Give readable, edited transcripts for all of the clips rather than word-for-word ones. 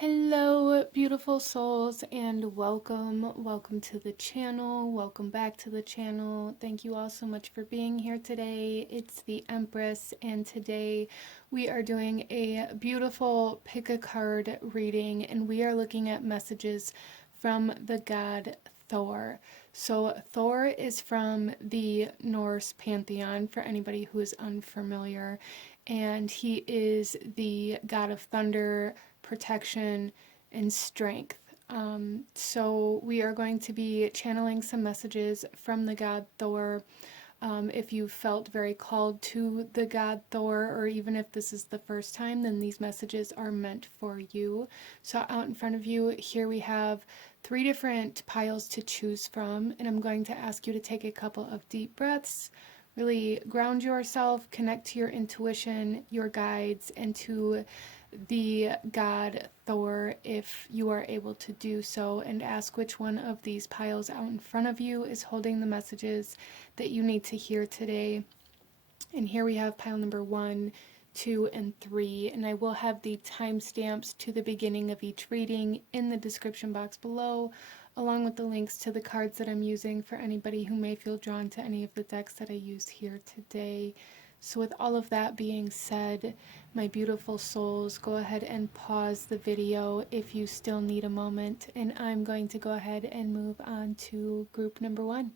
Hello, beautiful souls, and welcome to the channel. Welcome back to the channel. Thank you all so much for being here today. It's the Empress, and today we are doing a beautiful pick a card reading, and we are looking at messages from the god Thor. So Thor is from the Norse pantheon, for anybody who is unfamiliar, and he is the god of thunder, protection, and strength. So we are going to be channeling some messages from the god Thor. If you felt very called to the god Thor, or even if this is the first time, then these messages are meant for you. So out in front of you, here we have 3 different piles to choose from, and I'm going to ask you to take a couple of deep breaths, really ground yourself, connect to your intuition, your guides, and to the god Thor if you are able to do so, and ask which one of these piles out in front of you is holding the messages that you need to hear today. And here we have pile number 1, 2, and 3, and I will have the timestamps to the beginning of each reading in the description box below, along with the links to the cards that I'm using for anybody who may feel drawn to any of the decks that I use here today. So with all of that being said, my beautiful souls, go ahead and pause the video if you still need a moment, and I'm going to go ahead and move on to group number 1.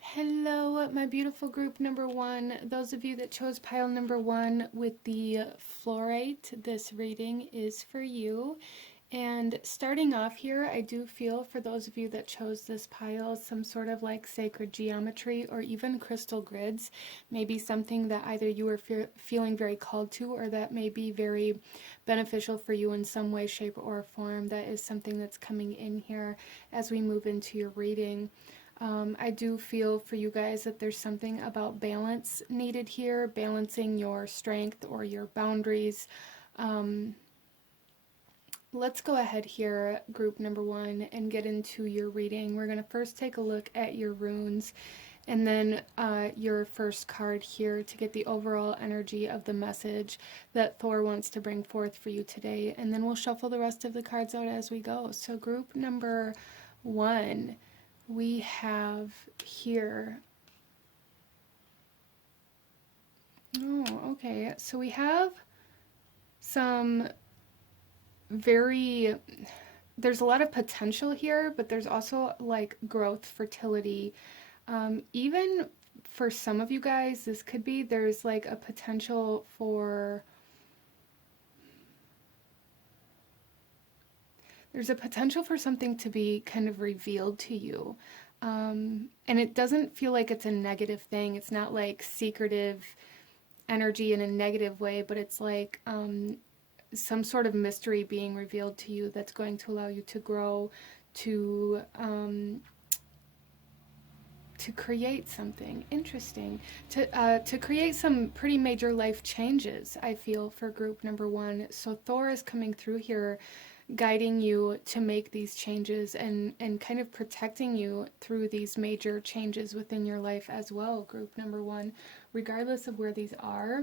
Hello, my beautiful group number 1. Those of you that chose pile number 1 with the fluorite, this reading is for you. And starting off here, I do feel for those of you that chose this pile, some sort of like sacred geometry or even crystal grids, maybe something that either you were feeling very called to, or that may be very beneficial for you in some way, shape, or form. That is something that's coming in here as we move into your reading. I do feel for you guys that there's something about balance needed here, balancing your strength or your boundaries. Let's go ahead here, group number 1, and get into your reading. We're going to first take a look at your runes, and then your first card here to get the overall energy of the message that Thor wants to bring forth for you today, and then we'll shuffle the rest of the cards out as we go. So group number 1, we have here, okay, so we have some there's a lot of potential here, but there's also like growth, fertility. Even for some of you guys, this could be, there's like a potential for, there's a potential for something to be kind of revealed to you. And it doesn't feel like it's a negative thing. It's not like secretive energy in a negative way, but it's like, some sort of mystery being revealed to you that's going to allow you to grow, to create something interesting, to create some pretty major life changes, I feel, for group number 1. So Thor is coming through here, guiding you to make these changes and kind of protecting you through these major changes within your life as well, group number 1, regardless of where these are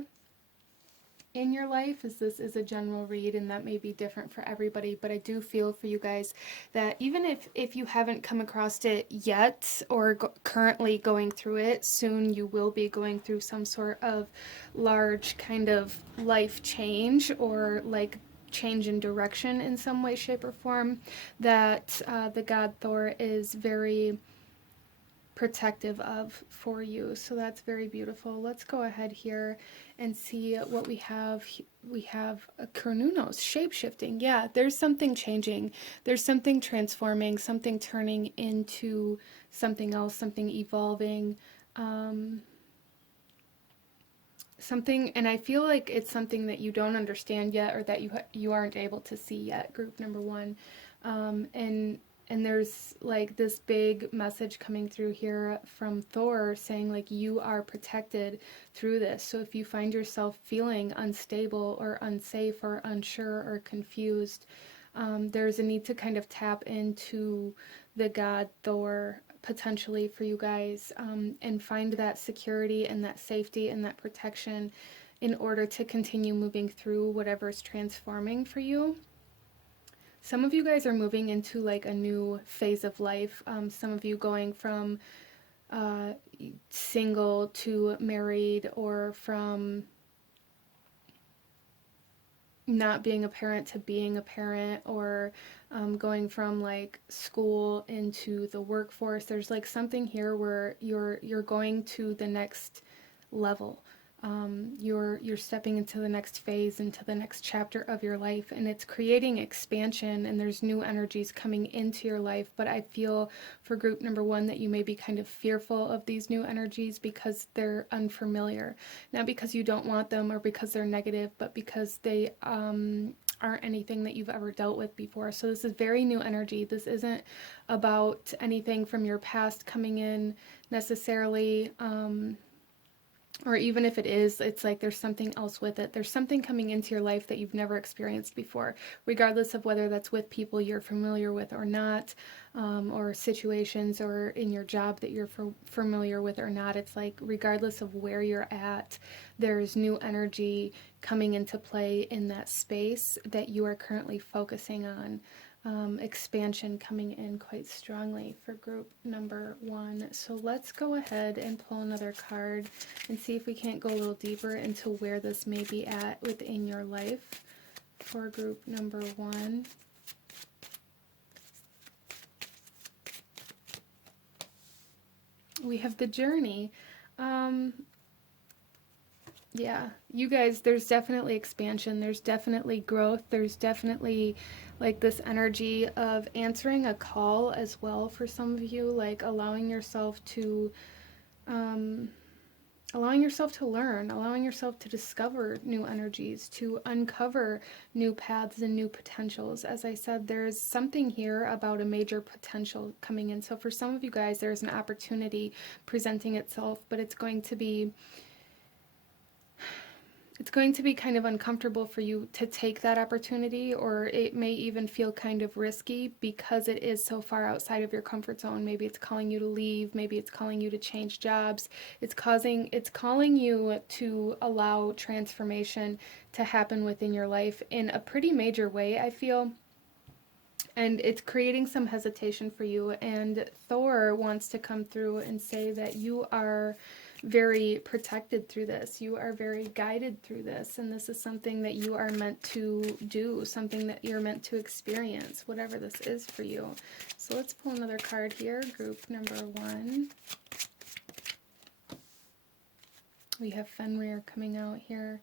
in your life, as this is a general read and that may be different for everybody. But I do feel for you guys that even if you haven't come across it yet, or currently going through it, soon you will be going through some sort of large kind of life change, or like change in direction in some way, shape, or form, that the god Thor is very protective of for you. So that's very beautiful. Let's go ahead here and see what we have. We have a Kernunos, shape-shifting. Yeah, there's something changing. There's something transforming, something turning into something else, something evolving. Something, and I feel like it's something that you don't understand yet, or that you aren't able to see yet, group number 1. And there's like this big message coming through here from Thor saying like you are protected through this. So if you find yourself feeling unstable or unsafe or unsure or confused, there's a need to kind of tap into the god Thor potentially for you guys, and find that security and that safety and that protection in order to continue moving through whatever's transforming for you. Some of you guys are moving into like a new phase of life. Some of you going from single to married, or from not being a parent to being a parent, or going from like school into the workforce. There's like something here where you're going to the next level. You're stepping into the next phase, into the next chapter of your life, and it's creating expansion, and there's new energies coming into your life. But I feel for group number one that you may be kind of fearful of these new energies because they're unfamiliar. Not because you don't want them or because they're negative, but because they aren't anything that you've ever dealt with before. So this is very new energy. This isn't about anything from your past coming in necessarily. Or even if it is, it's like there's something else with it. There's something coming into your life that you've never experienced before, regardless of whether that's with people you're familiar with or not, or situations, or in your job that you're familiar with or not. It's like regardless of where you're at, there's new energy coming into play in that space that you are currently focusing on. Expansion coming in quite strongly for group number one. So let's go ahead and pull another card and see if we can't go a little deeper into where this may be at within your life for group number one. We have the journey. Yeah, you guys, there's definitely expansion, there's definitely growth, there's definitely like this energy of answering a call as well for some of you, like allowing yourself to learn, allowing yourself to discover new energies, to uncover new paths and new potentials. As I said, there's something here about a major potential coming in. So for some of you guys, there's an opportunity presenting itself, but it's going to be kind of uncomfortable for you to take that opportunity, or it may even feel kind of risky because it is so far outside of your comfort zone. Maybe it's calling you to leave, maybe it's calling you to change jobs. It's calling you to allow transformation to happen within your life in a pretty major way, I feel. And it's creating some hesitation for you. And Thor wants to come through and say that you are very protected through this. You are very guided through this. And this is something that you are meant to do, something that you're meant to experience, whatever this is for you. So let's pull another card here, group number one. We have Fenrir coming out here.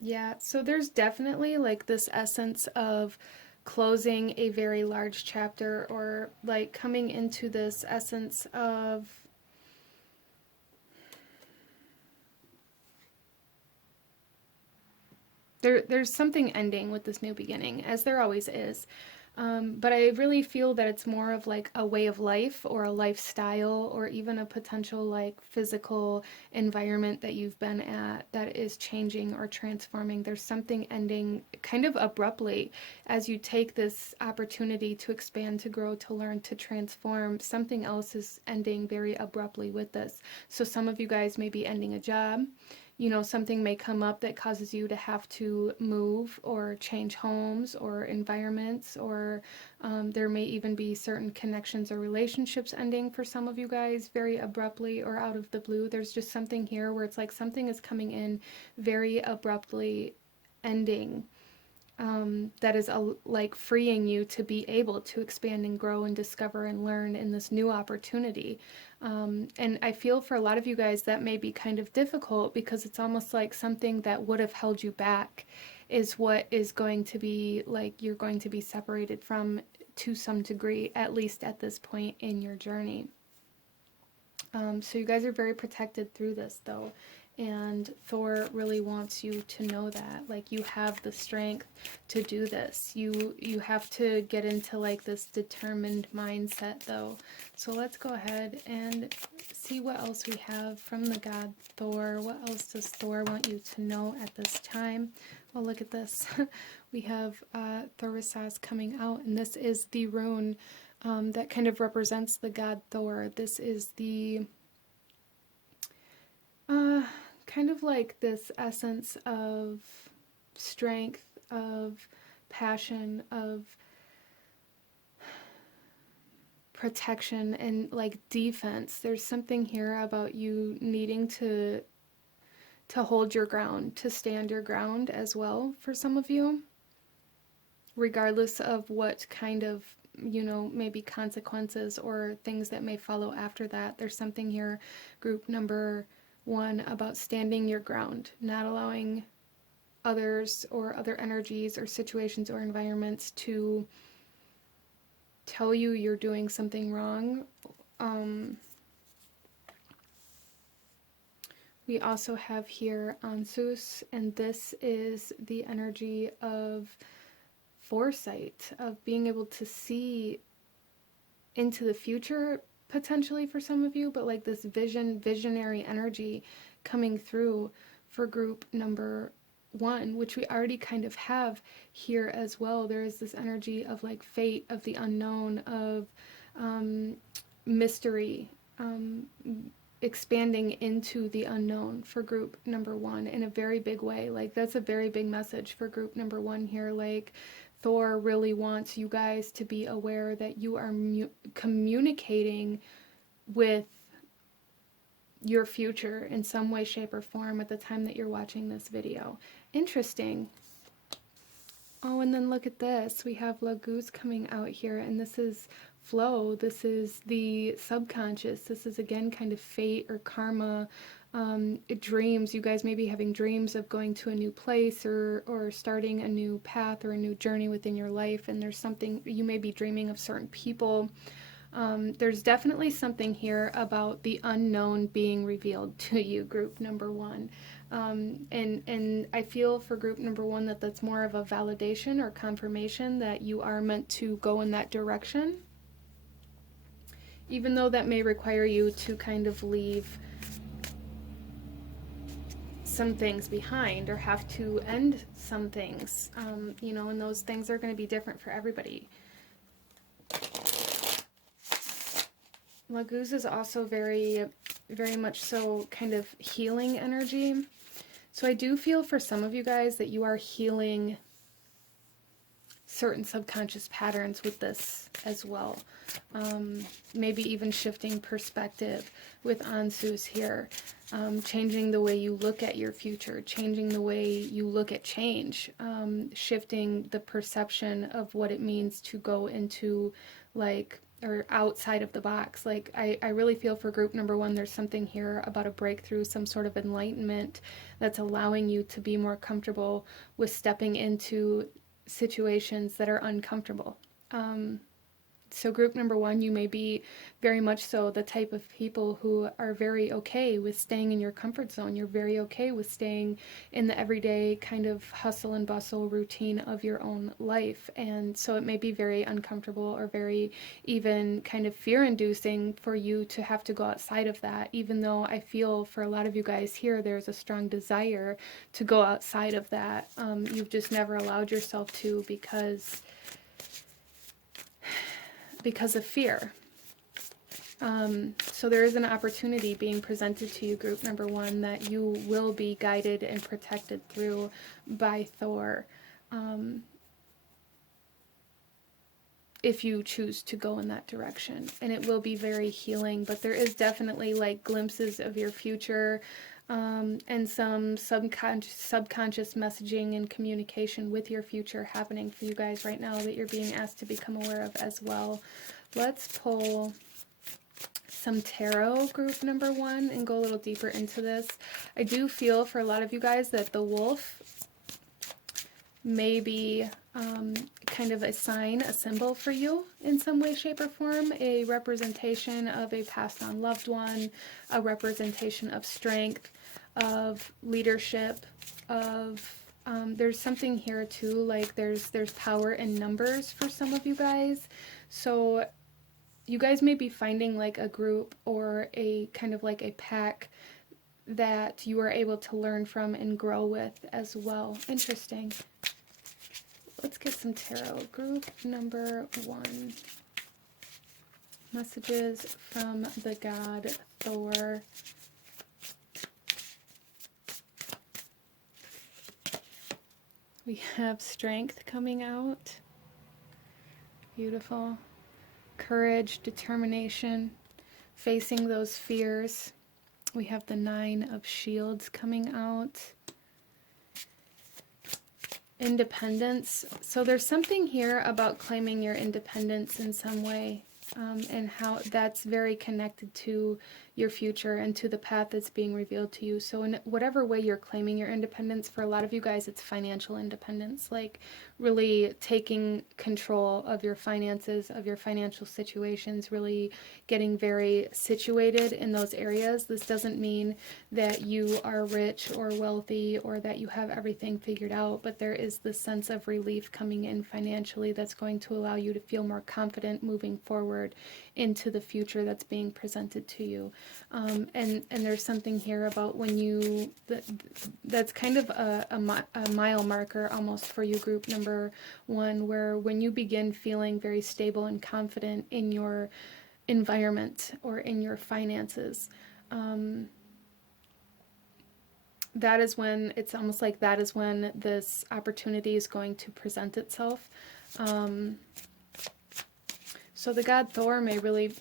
Yeah, so there's definitely like this essence of closing a very large chapter, or like coming into this essence of there's something ending with this new beginning, as there always is. But I really feel that it's more of like a way of life, or a lifestyle, or even a potential like physical environment that you've been at that is changing or transforming. There's something ending kind of abruptly as you take this opportunity to expand, to grow, to learn, to transform. Something else is ending very abruptly with this. So some of you guys may be ending a job. You know, something may come up that causes you to have to move or change homes or environments, or there may even be certain connections or relationships ending for some of you guys very abruptly or out of the blue. There's just something here where it's like something is coming in very abruptly, ending. That is like freeing you to be able to expand and grow and discover and learn in this new opportunity. And I feel for a lot of you guys that may be kind of difficult, because it's almost like something that would have held you back is what is going to be like you're going to be separated from to some degree, at least at this point in your journey. So you guys are very protected through this though. And Thor really wants you to know that, like, you have the strength to do this. You have to get into like this determined mindset though. So let's go ahead and see what else we have from the god Thor. What else does Thor want you to know at this time? Well, look at this. We have Thorisas coming out, and this is the rune that kind of represents the god Thor. This is the kind of like this essence of strength, of passion, of protection, and like defense. There's something here about you needing to hold your ground, to stand your ground as well for some of you, regardless of what kind of, you know, maybe consequences or things that may follow after that. There's something here, group number 1, about standing your ground, not allowing others or other energies or situations or environments to tell you you're doing something wrong. We also have here Ansus, and this is the energy of foresight, of being able to see into the future potentially for some of you, but like this visionary energy coming through for group number 1, which we already kind of have here as well. There is this energy of like fate, of the unknown, of mystery, expanding into the unknown for group number 1 in a very big way. Like that's a very big message for group number 1 here. Like Thor really wants you guys to be aware that you are communicating with your future in some way, shape, or form at the time that you're watching this video. Interesting. Oh, and then look at this. We have Laguz coming out here, and this is flow. This is the subconscious. This is, again, kind of fate or karma. Dreams. You guys may be having dreams of going to a new place or starting a new path or a new journey within your life, and there's something, you may be dreaming of certain people. There's definitely something here about the unknown being revealed to you, group number 1. And I feel for group number 1 that that's more of a validation or confirmation that you are meant to go in that direction, even though that may require you to kind of leave some things behind or have to end some things, you know, and those things are going to be different for everybody. Laguz is also very, very much so kind of healing energy. So I do feel for some of you guys that you are healing certain subconscious patterns with this as well. Maybe even shifting perspective with Ansus here. Changing the way you look at your future, changing the way you look at change, shifting the perception of what it means to go into like, or outside of the box. Like I really feel for group number 1, there's something here about a breakthrough, some sort of enlightenment that's allowing you to be more comfortable with stepping into situations that are uncomfortable. So group number 1, you may be very much so the type of people who are very okay with staying in your comfort zone. You're very okay with staying in the everyday kind of hustle and bustle routine of your own life. And so it may be very uncomfortable or very even kind of fear-inducing for you to have to go outside of that, even though I feel for a lot of you guys here, there's a strong desire to go outside of that. You've just never allowed yourself to because of fear. So there is an opportunity being presented to you, group number 1, that you will be guided and protected through by Thor, if you choose to go in that direction. And it will be very healing, but there is definitely like glimpses of your future, and some subconscious messaging and communication with your future happening for you guys right now that you're being asked to become aware of as well. Let's pull some tarot, group number 1, and go a little deeper into this. I do feel for a lot of you guys that the wolf may be kind of a sign, a symbol for you in some way, shape, or form, a representation of a passed on loved one, a representation of strength, of leadership, of there's something here too, like there's power in numbers for some of you guys. So you guys may be finding like a group or a kind of like a pack that you are able to learn from and grow with as well. Interesting. Let's get some tarot. Group number 1. Messages from the god Thor. We have strength coming out. Beautiful. Courage, determination, facing those fears. We have the 9 of Shields coming out. Independence. So there's something here about claiming your independence in some way, and how that's very connected to your future and to the path that's being revealed to you. So in whatever way you're claiming your independence, for a lot of you guys, it's financial independence, like really taking control of your finances, of your financial situations, really getting very situated in those areas. This doesn't mean that you are rich or wealthy or that you have everything figured out, but there is this sense of relief coming in financially that's going to allow you to feel more confident moving forward into the future that's being presented to you. And there's something here about when you, that's kind of a mile marker almost for you, group number 1, where when you begin feeling very stable and confident in your environment or in your finances, that is when, it's almost like that is when this opportunity is going to present itself. So the god Thor may really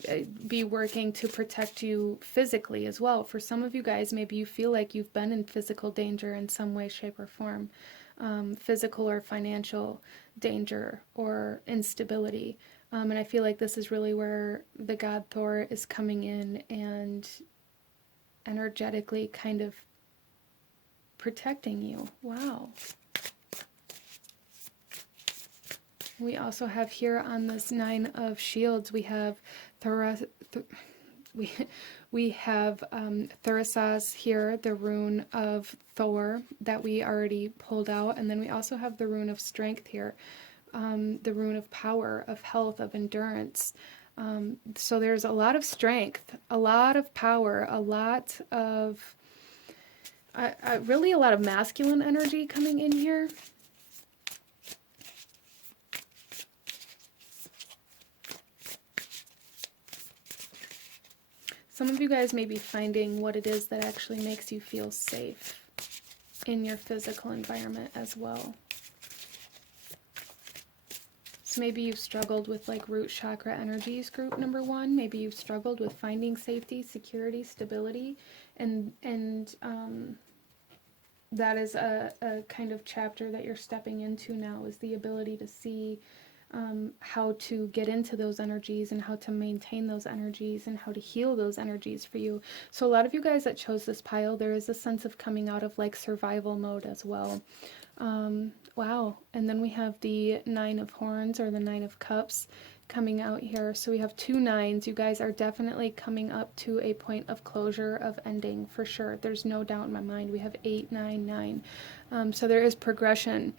be working to protect you physically as well. For some of you guys, maybe you feel like you've been in physical danger in some way, shape, or form. Physical or financial danger or instability. And I feel like this is really where the god Thor is coming in and energetically kind of protecting you. Wow. We also have here on this 9 of Shields, we have we have Thurisaz here, the rune of Thor that we already pulled out, and then we also have the rune of strength here, the rune of power, of health, of endurance. So there's a lot of strength, a lot of power, a lot of really a lot of masculine energy coming in here. Some of you guys may be finding what it is that actually makes you feel safe in your physical environment as well. So maybe you've struggled with like root chakra energies, group number 1. Maybe you've struggled with finding safety, security, stability, and that is a kind of chapter that you're stepping into now, is the ability to see how to get into those energies and how to maintain those energies and how to heal those energies for you. So a lot of you guys that chose this pile, there is a sense of coming out of like survival mode as well. Wow. And then we have the 9 of Horns, or the 9 of Cups, coming out here. So we have 2 9s. You guys are definitely coming up to a point of closure, of ending, for sure. There's no doubt in my mind. We have 8 9 9. So there is progression.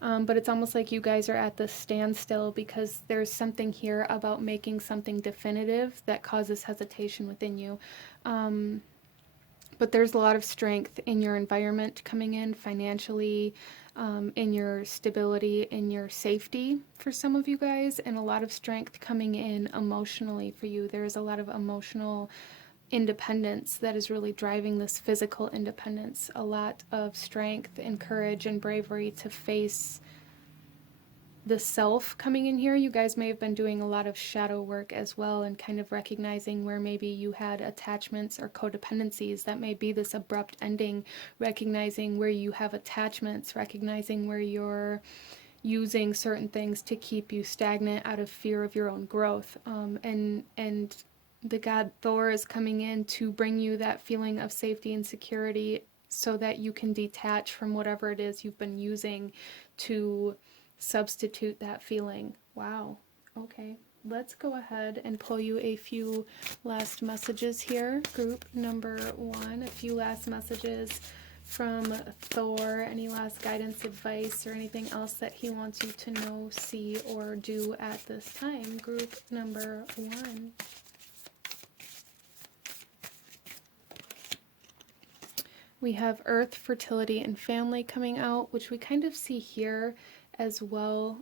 But it's almost like you guys are at this standstill because there's something here about making something definitive that causes hesitation within you. But there's a lot of strength in your environment coming in financially, in your stability, in your safety for some of you guys, and a lot of strength coming in emotionally for you. There's a lot of emotional independence that is really driving this physical independence. A lot of strength and courage and bravery to face the self coming in here. You guys may have been doing a lot of shadow work as well, and kind of recognizing where maybe you had attachments or codependencies that may be this abrupt ending, recognizing where you have attachments, recognizing where you're using certain things to keep you stagnant out of fear of your own growth. And the god Thor is coming in to bring you that feeling of safety and security so that you can detach from whatever it is you've been using to substitute that feeling. Wow. Okay. Let's go ahead and pull you a few last messages here. Group number 1, a few last messages from Thor. Any last guidance, advice, or anything else that he wants you to know, see, or do at this time. Group number 1. We have Earth, fertility, and family coming out, which we kind of see here as well,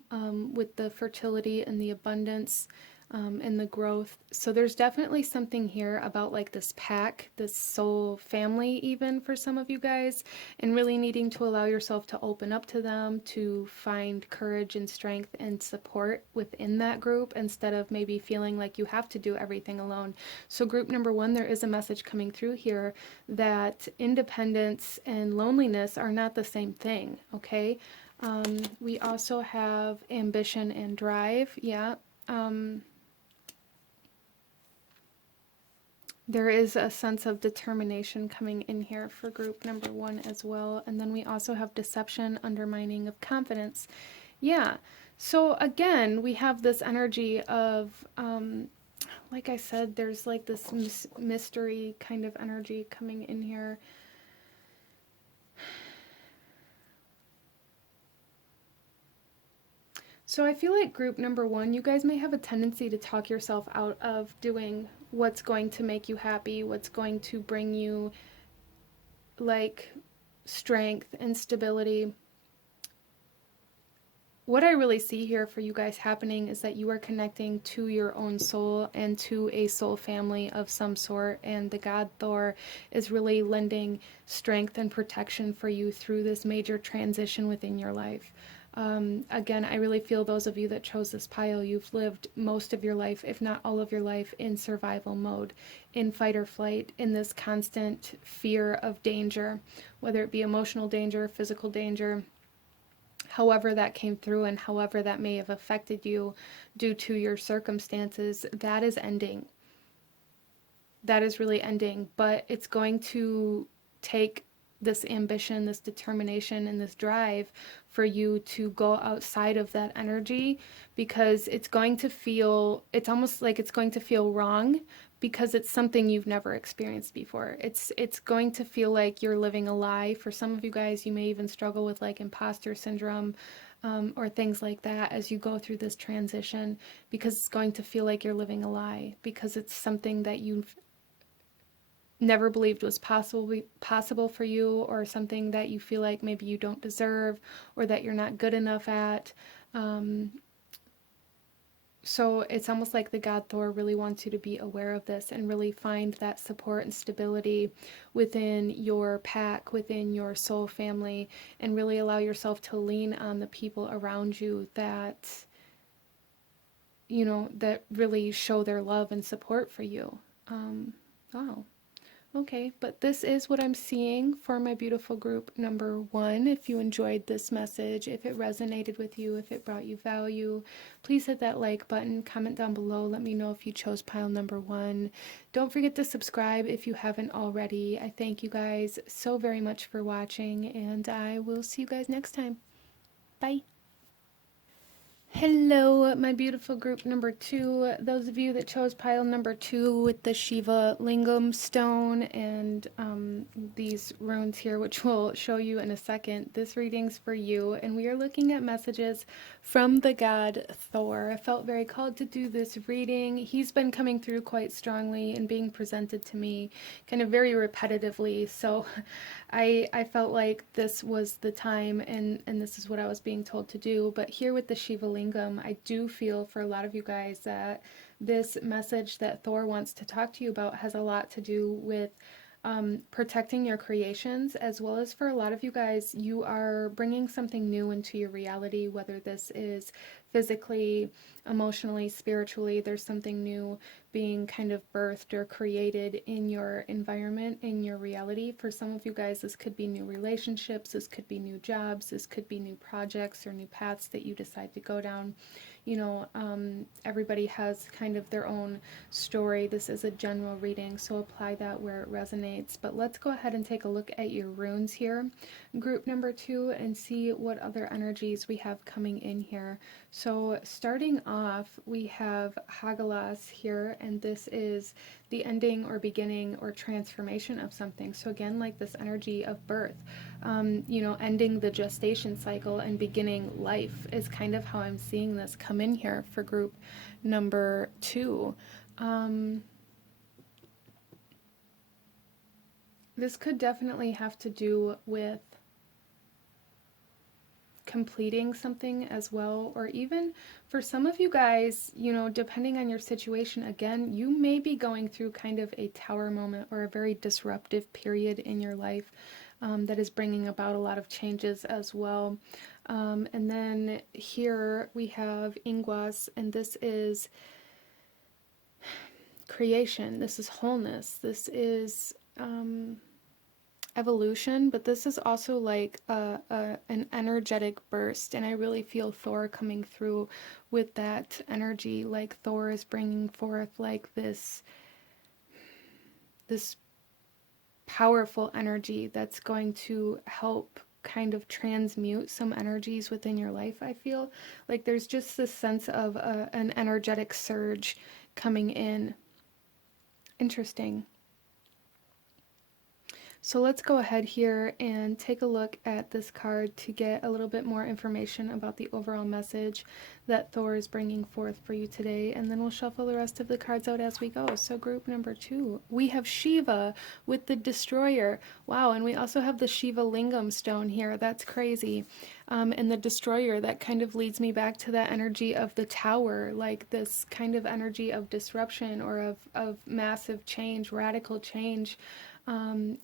with the fertility and the abundance. and the growth. So there's definitely something here about like this pack, this soul family, even for some of you guys, and really needing to allow yourself to open up to them, to find courage and strength and support within that group instead of maybe feeling like you have to do everything alone. So group number one, there is a message coming through here that independence and loneliness are not the same thing, okay? We also have ambition and drive, yeah. There is a sense of determination coming in here for group number one as well. And then we also have deception, undermining of confidence. Yeah. So again, we have this energy of, like I said, there's like this mystery kind of energy coming in here. So I feel like group number one, you guys may have a tendency to talk yourself out of doing what's going to make you happy, what's going to bring you like strength and stability. What I really see here for you guys happening is that you are connecting to your own soul and to a soul family of some sort, and the god Thor is really lending strength and protection for you through this major transition within your life. Again, I really feel those of you that chose this pile, you've lived most of your life, if not all of your life, in survival mode, in fight or flight, in this constant fear of danger, whether it be emotional danger, physical danger, however that came through and however that may have affected you due to your circumstances, that is ending. That is really ending, but it's going to take this ambition, this determination, and this drive for you to go outside of that energy, because it's going to feel, it's almost like it's going to feel wrong because it's something you've never experienced before. It's going to feel like you're living a lie. For some of you guys, you may even struggle with like imposter syndrome, or things like that as you go through this transition, because it's going to feel like you're living a lie, because it's something that you've never believed was possible for you, or something that you feel like maybe you don't deserve or that you're not good enough at. So it's almost like the god Thor really wants you to be aware of this and really find that support and stability within your pack, within your soul family, and really allow yourself to lean on the people around you that, you know, that really show their love and support for you. Wow. Okay, but this is what I'm seeing for my beautiful group number one. If you enjoyed this message, if it resonated with you, if it brought you value, please hit that like button, comment down below, let me know if you chose pile number one. Don't forget to subscribe if you haven't already. I thank you guys so very much for watching, and I will see you guys next time. Bye. Hello, my beautiful group number two. Those of you that chose pile number two with the Shiva Lingam stone and these runes here, which we'll show you in a second, this reading's for you. And we are looking at messages from the god Thor. I felt very called to do this reading. He's been coming through quite strongly and being presented to me kind of very repetitively. So I felt like this was the time, and this is what I was being told to do. But here with the Shiva Lingam, I do feel for a lot of you guys that this message that Thor wants to talk to you about has a lot to do with protecting your creations, as well as for a lot of you guys, you are bringing something new into your reality, whether this is physically, emotionally, spiritually. There's something new being kind of birthed or created in your environment, in your reality. For some of you guys, this could be new relationships, this could be new jobs, this could be new projects or new paths that you decide to go down. You know, everybody has kind of their own story. This is a general reading, so apply that where it resonates. But let's go ahead and take a look at your runes here, group number two, and see what other energies we have coming in here. So starting off, we have Hagalas here, and this is the ending or beginning or transformation of something. So again, like this energy of birth, you know, ending the gestation cycle and beginning life is kind of how I'm seeing this come in here for group number two. This could definitely have to do with completing something as well, or even for some of you guys, you know, depending on your situation, again, you may be going through kind of a tower moment or a very disruptive period in your life that is bringing about a lot of changes as well. And then here we have Ingwas, and this is creation, this is wholeness, this is evolution, but this is also like an energetic burst, and I really feel Thor coming through with that energy. Like Thor is bringing forth like this powerful energy that's going to help kind of transmute some energies within your life. I feel like there's just this sense of an energetic surge coming in. Interesting. So let's go ahead here and take a look at this card to get a little bit more information about the overall message that Thor is bringing forth for you today, and then we'll shuffle the rest of the cards out as we go. So group number 2, we have Shiva with the Destroyer. Wow, and we also have the Shiva Lingam stone here. That's crazy. And the Destroyer, that kind of leads me back to that energy of the tower, like this kind of energy of disruption or of massive change, radical change.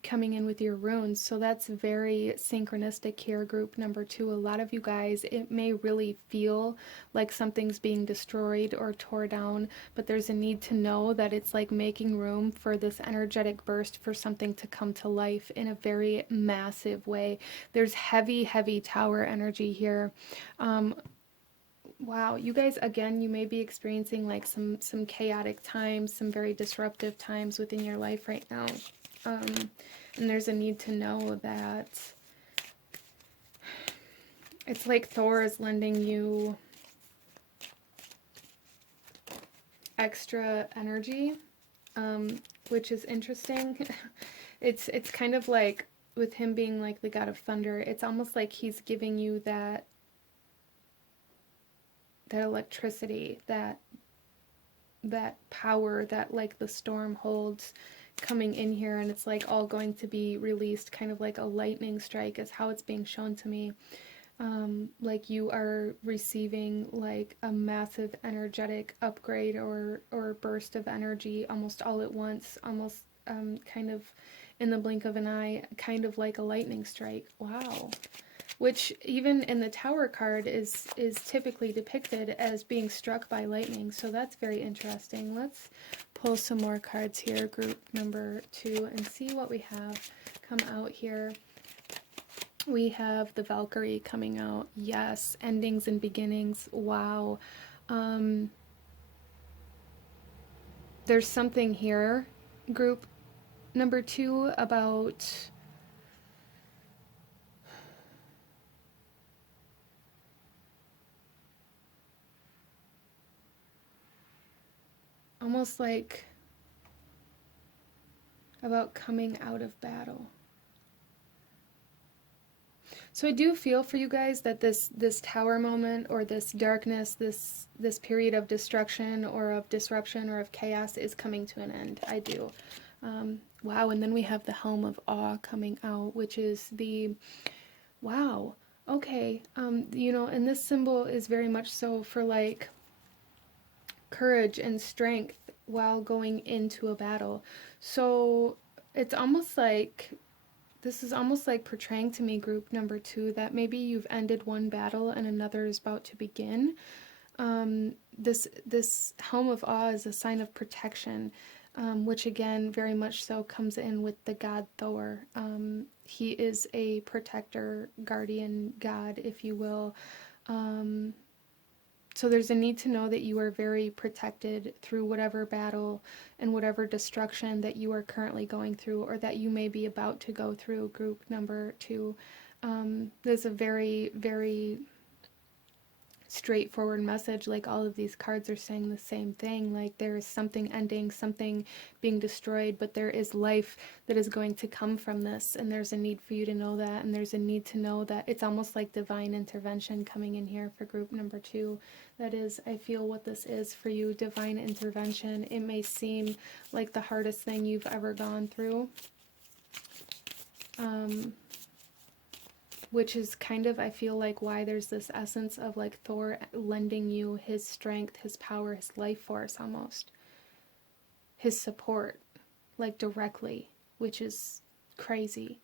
Coming in with your runes. So that's very synchronistic here, group number 2. A lot of you guys, it may really feel like something's being destroyed or tore down, but there's a need to know that it's like making room for this energetic burst for something to come to life in a very massive way. There's heavy, heavy tower energy here. Wow, you guys, again, you may be experiencing like some chaotic times, some very disruptive times within your life right now. And there's a need to know that it's like Thor is lending you extra energy, which is interesting. It's kind of like with him being like the god of thunder, it's almost like he's giving you that electricity, that power that like the storm holds coming in here, and it's like all going to be released, kind of like a lightning strike is how it's being shown to me. Like you are receiving like a massive energetic upgrade or burst of energy almost all at once, almost kind of in the blink of an eye, kind of like a lightning strike. Wow. Which even in the Tower card is typically depicted as being struck by lightning, so that's very interesting. Let's pull some more cards here, group number 2, and see what we have come out here. We have the Valkyrie coming out. Yes, endings and beginnings. Wow. There's something here, group number 2, about almost like about coming out of battle. So I do feel for you guys that this tower moment or this darkness, this period of destruction or of disruption or of chaos is coming to an end. I do. Wow, and then we have the Helm of Awe coming out, which is the, wow, okay, you know, and this symbol is very much so for like courage and strength while going into a battle. So it's almost like, this is almost like portraying to me, group number 2, that maybe you've ended one battle and another is about to begin. This Helm of Awe is a sign of protection, which again very much so comes in with the god Thor. He is a protector, guardian god, if you will. So there's a need to know that you are very protected through whatever battle and whatever destruction that you are currently going through or that you may be about to go through, group number 2. There's a very, very straightforward message. Like all of these cards are saying the same thing. Like there is something ending, something being destroyed, but there is life that is going to come from this, and there's a need for you to know that, and there's a need to know that it's almost like divine intervention coming in here for group number 2. That is, I feel what this is for you, divine intervention. It may seem like the hardest thing you've ever gone through. which is kind of, I feel like, why there's this essence of like Thor lending you his strength, his power, his life force almost, his support, like directly, which is crazy.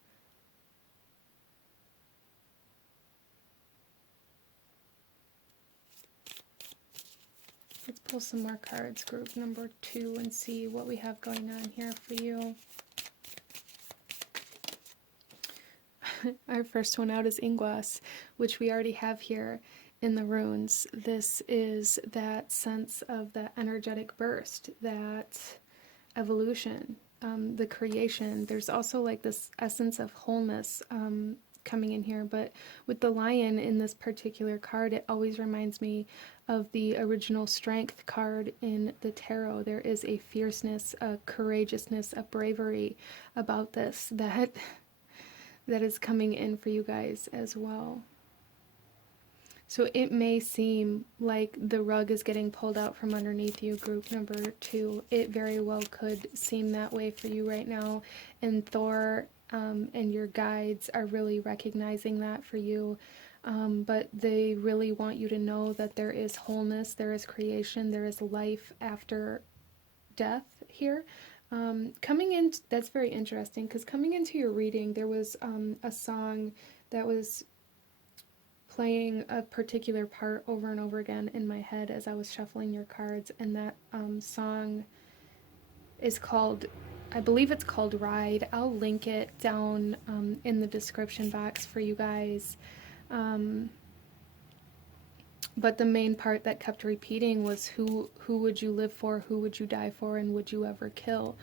Let's pull some more cards, group number 2, and see what we have going on here for you. Our first one out is Ingwas, which we already have here in the runes. This is that sense of that energetic burst, that evolution, the creation. There's also like this essence of wholeness coming in here, but with the lion in this particular card, it always reminds me of the original strength card in the tarot. There is a fierceness, a courageousness, a bravery about this that is coming in for you guys as well. So it may seem like the rug is getting pulled out from underneath you, group number 2. It very well could seem that way for you right now. And Thor and your guides are really recognizing that for you. But they really want you to know that there is wholeness, there is creation, there is life after death here. Coming in, that's very interesting, because coming into your reading, there was a song that was playing a particular part over and over again in my head as I was shuffling your cards, and that song is called, I believe it's called Ride. I'll link it down in the description box for you guys. But the main part that kept repeating was who would you live for, who would you die for, and would you ever kill?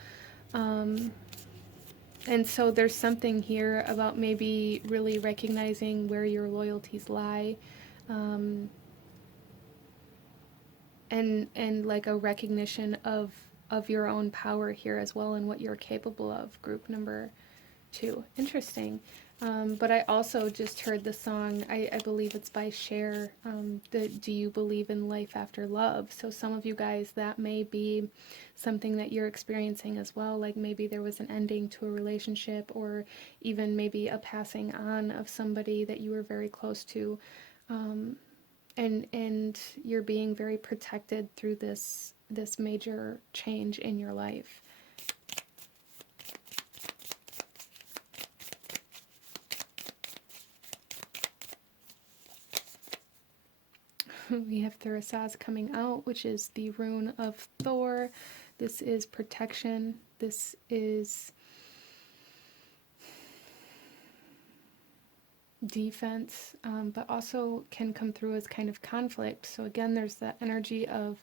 And so there's something here about maybe really recognizing where your loyalties lie, and like a recognition of your own power here as well, and what you're capable of, group number 2. Interesting. But I also just heard the song, I believe it's by Cher, the Do You Believe in Life After Love? So some of you guys, that may be something that you're experiencing as well, like maybe there was an ending to a relationship, or even maybe a passing on of somebody that you were very close to, and you're being very protected through this major change in your life. We have Thurisaz coming out, which is the rune of Thor. This is protection. This is defense, but also can come through as kind of conflict. So again, there's that energy of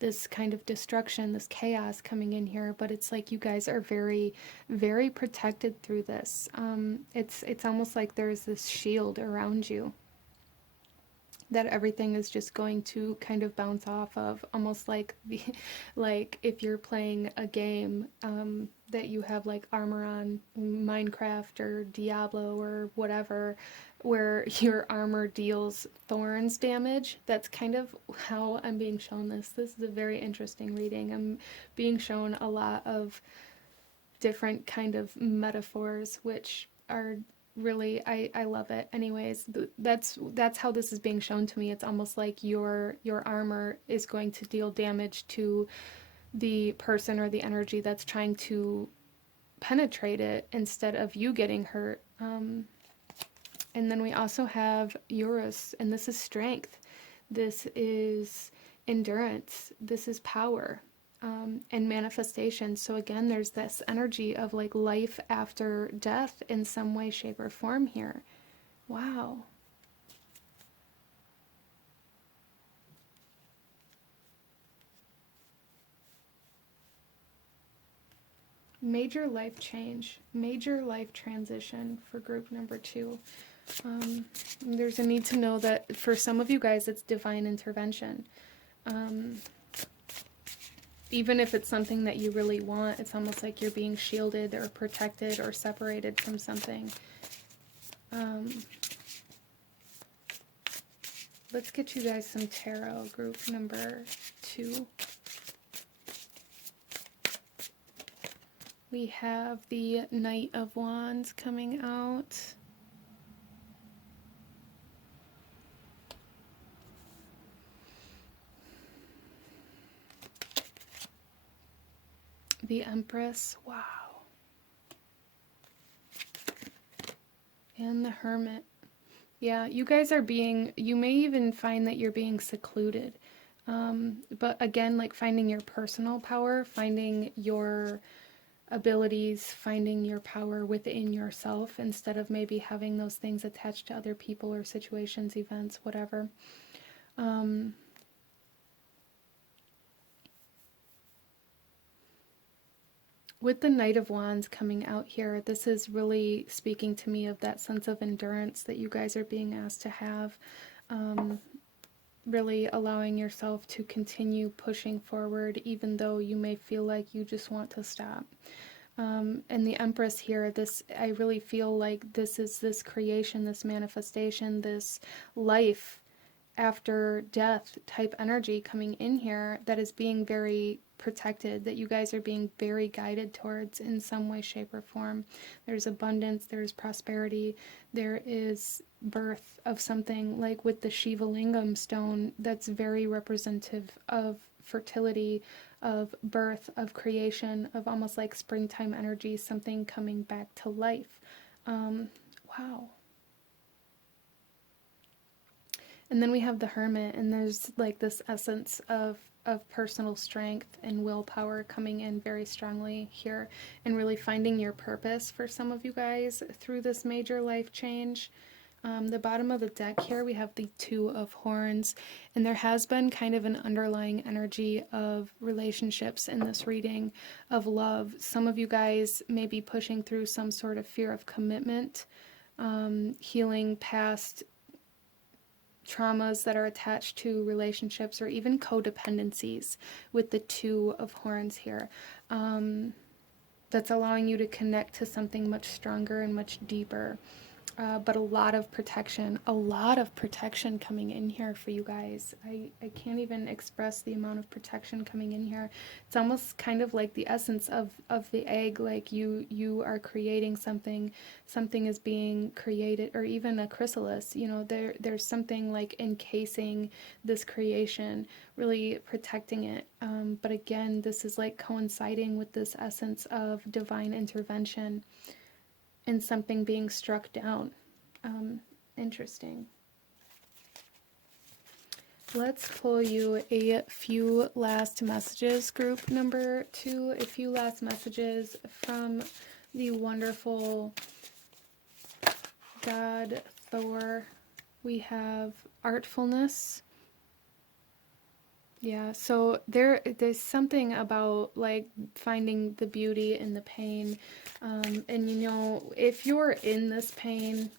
this kind of destruction, this chaos coming in here, but it's like you guys are very, very protected through this. It's almost like there's this shield around you that everything is just going to kind of bounce off of, almost like like if you're playing a game that you have like armor on, Minecraft or Diablo or whatever, where your armor deals thorns damage. That's kind of how I'm being shown this. This is a very interesting reading. I'm being shown a lot of different kind of metaphors, which are really, I love it. Anyways, that's how this is being shown to me. It's almost like your armor is going to deal damage to the person or the energy that's trying to penetrate it, instead of you getting hurt. And then we also have Eurus, and this is strength. This is endurance. This is power. And manifestation. So again, there's this energy of like life after death in some way, shape, or form here. Wow. Major life change, major life transition for group number 2. There's a need to know that for some of you guys, it's divine intervention. Even if it's something that you really want, it's almost like you're being shielded or protected or separated from something. Let's get you guys some tarot, group number 2. We have the Knight of Wands coming out. The Empress. Wow. And the Hermit. Yeah, you guys are being, you may even find that you're being secluded. But again, like finding your personal power, finding your abilities, finding your power within yourself instead of maybe having those things attached to other people or situations, events, whatever. With the Knight of Wands coming out here, this is really speaking to me of that sense of endurance that you guys are being asked to have. Really allowing yourself to continue pushing forward even though you may feel like you just want to stop. And the Empress here, this, I really feel like this is this creation, this manifestation, this life after death type energy coming in here that is being very protected, that you guys are being very guided towards in some way, shape, or form. There's abundance, there's prosperity, there is birth of something, like with the Shiva Lingam stone, that's very representative of fertility, of birth, of creation, of almost like springtime energy, something coming back to life. Wow. And then we have the Hermit, and there's like this essence of personal strength and willpower coming in very strongly here, and really finding your purpose for some of you guys through this major life change. The bottom of the deck here, we have the Two of Horns, and there has been kind of an underlying energy of relationships in this reading, of love. Some of you guys may be pushing through some sort of fear of commitment, healing past traumas that are attached to relationships, or even codependencies with the Two of Horns here. That's allowing you to connect to something much stronger and much deeper. But a lot of protection coming in here for you guys. I can't even express the amount of protection coming in here. It's almost kind of like the essence of the egg, like you are creating something is being created, or even a chrysalis, you know, there's something like encasing this creation, really protecting it. But again, this is like coinciding with this essence of divine intervention and something being struck down. Interesting. Let's pull you a few last messages, group number 2, a few last messages from the wonderful god Thor. We have artfulness. Yeah, so there's something about like finding the beauty in the pain. And you know, if you're in this pain,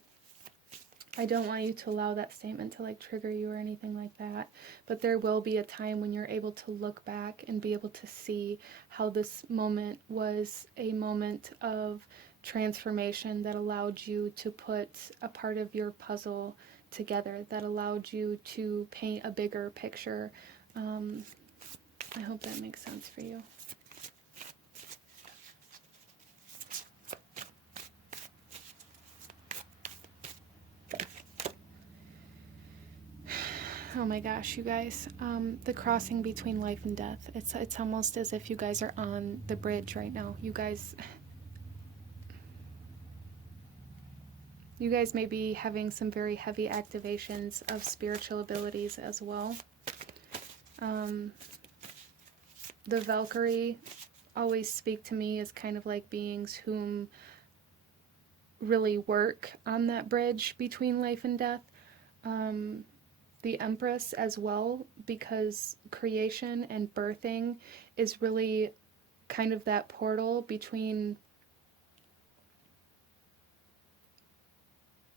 I don't want you to allow that statement to like trigger you or anything like that. But there will be a time when you're able to look back and be able to see how this moment was a moment of transformation that allowed you to put a part of your puzzle together, that allowed you to paint a bigger picture. I hope that makes sense for you. Oh my gosh, you guys, the crossing between life and death. It's almost as if you guys are on the bridge right now. You guys may be having some very heavy activations of spiritual abilities as well. The Valkyrie always speak to me as kind of like beings whom really work on that bridge between life and death. The Empress as well, because creation and birthing is really kind of that portal between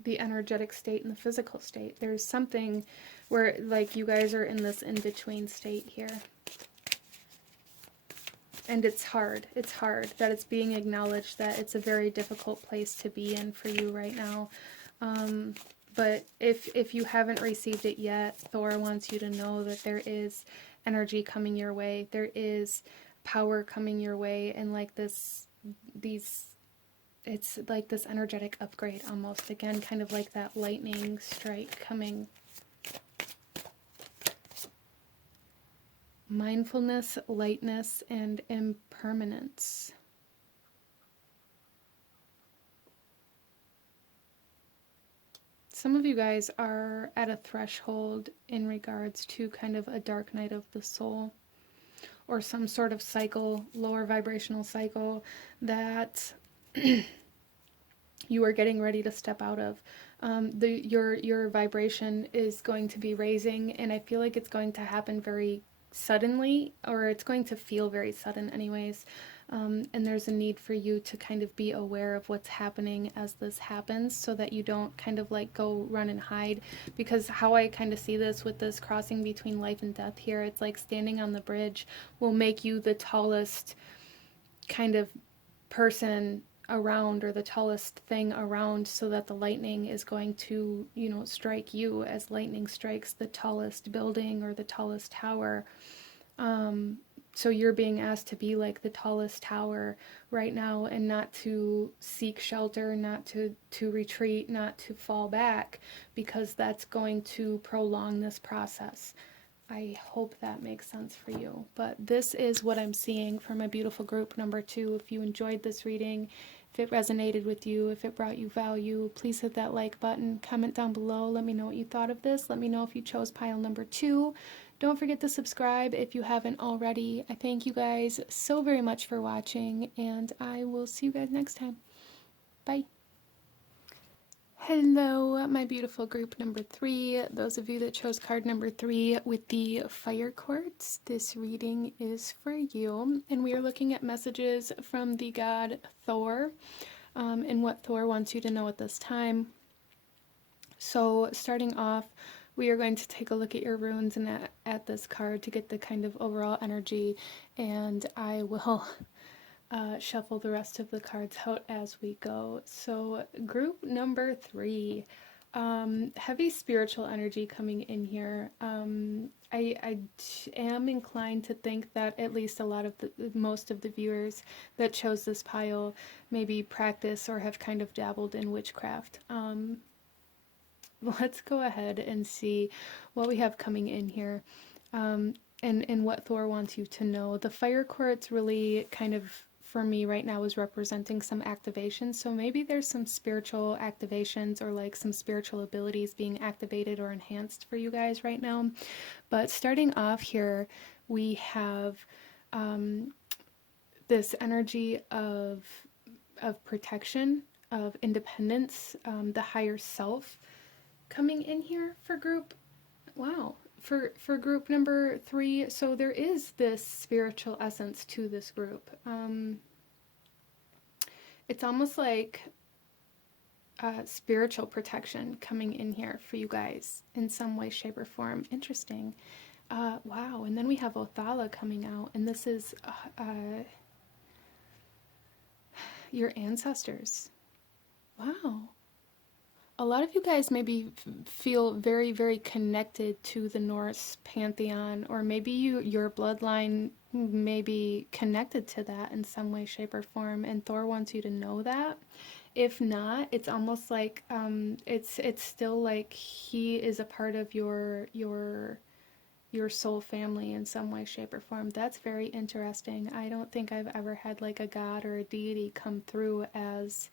the energetic state and the physical state. There's something where like you guys are in this in-between state here. And it's hard that it's being acknowledged, that it's a very difficult place to be in for you right now. But if you haven't received it yet, Thor wants you to know that there is energy coming your way. There is power coming your way, and like it's like this energetic upgrade almost. Again, kind of like that lightning strike coming. mindfulness, lightness, and impermanence. Some of you guys are at a threshold in regards to kind of a dark night of the soul, or some sort of cycle, lower vibrational cycle, that you are getting ready to step out of. Your vibration is going to be raising, and I feel like it's going to happen very suddenly, or it's going to feel very sudden anyways. And there's a need for you to kind of be aware of what's happening as this happens, so that you don't kind of like go run and hide. Because how I kind of see this with this crossing between life and death here, it's like standing on the bridge will make you the tallest kind of person around, or the tallest thing around, so that the lightning is going to, you know, strike you as lightning strikes the tallest building or the tallest tower. So you're being asked to be like the tallest tower right now, and not to seek shelter, not to retreat, not to fall back, because that's going to prolong this process. I hope that makes sense for you. But this is what I'm seeing for my beautiful group number 2. If you enjoyed this reading, if it resonated with you, if it brought you value, please hit that like button. Comment down below. Let me know what you thought of this. Let me know if you chose pile number 2. Don't forget to subscribe if you haven't already. I thank you guys so very much for watching, and I will see you guys next time. Bye. Hello, my beautiful group number 3. Those of you that chose card number 3 with the fire quartz, this reading is for you. And we are looking at messages from the god Thor, and what Thor wants you to know at this time. So starting off, we are going to take a look at your runes and at this card to get the kind of overall energy, and I will shuffle the rest of the cards out as we go. So group number 3, heavy spiritual energy coming in here. I am inclined to think that at least most of the viewers that chose this pile maybe practice or have kind of dabbled in witchcraft. Let's go ahead and see what we have coming in here, and what Thor wants you to know. The fire quartz really kind of, for me right now, is representing some activations. So maybe there's some spiritual activations, or like some spiritual abilities being activated or enhanced for you guys right now. But starting off here, we have this energy of protection, of independence, the higher self coming in here for group. Wow. For group number 3, so there is this spiritual essence to this group. It's almost like spiritual protection coming in here for you guys in some way, shape, or form. Interesting. Wow. And then we have Othala coming out, and this is your ancestors. Wow. A lot of you guys maybe feel very, very connected to the Norse pantheon, or maybe your bloodline may be connected to that in some way, shape, or form, and Thor wants you to know that. If not, it's almost like it's still like he is a part of your soul family in some way, shape, or form. That's very interesting. I don't think I've ever had like a god or a deity come through as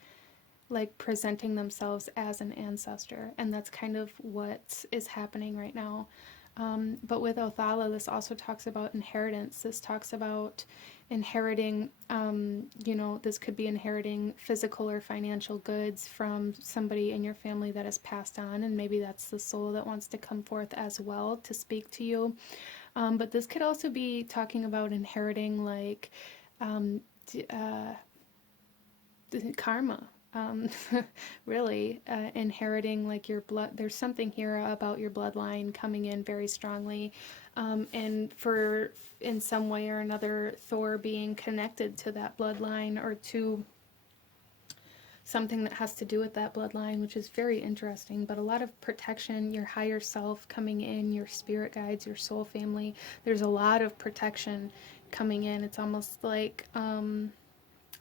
like presenting themselves as an ancestor, and that's kind of what is happening right now. But with Othala, this also talks about inheritance. This talks about inheriting, this could be inheriting physical or financial goods from somebody in your family that has passed on, and maybe that's the soul that wants to come forth as well to speak to you. But this could also be talking about inheriting like karma. Really inheriting like your blood. There's something here about your bloodline coming in very strongly, and for in some way or another Thor being connected to that bloodline, or to something that has to do with that bloodline, which is very interesting. But a lot of protection, your higher self coming in, your spirit guides, your soul family. There's a lot of protection coming in. It's almost like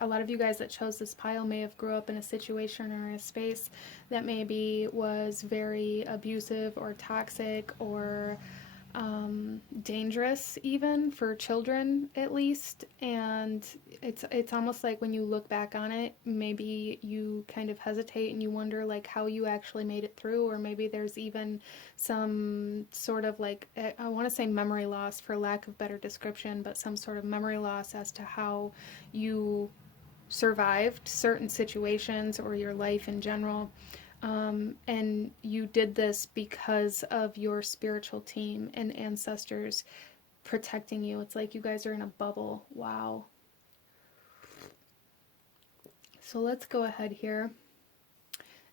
a lot of you guys that chose this pile may have grew up in a situation or a space that maybe was very abusive or toxic, or dangerous even for children at least, and it's almost like when you look back on it, maybe you kind of hesitate and you wonder like how you actually made it through, or maybe there's even some sort of like, I want to say memory loss for lack of better description, but some sort of memory loss as to how you survived certain situations or your life in general. And you did this because of your spiritual team and ancestors protecting you. It's like you guys are in a bubble. Wow. So let's go ahead here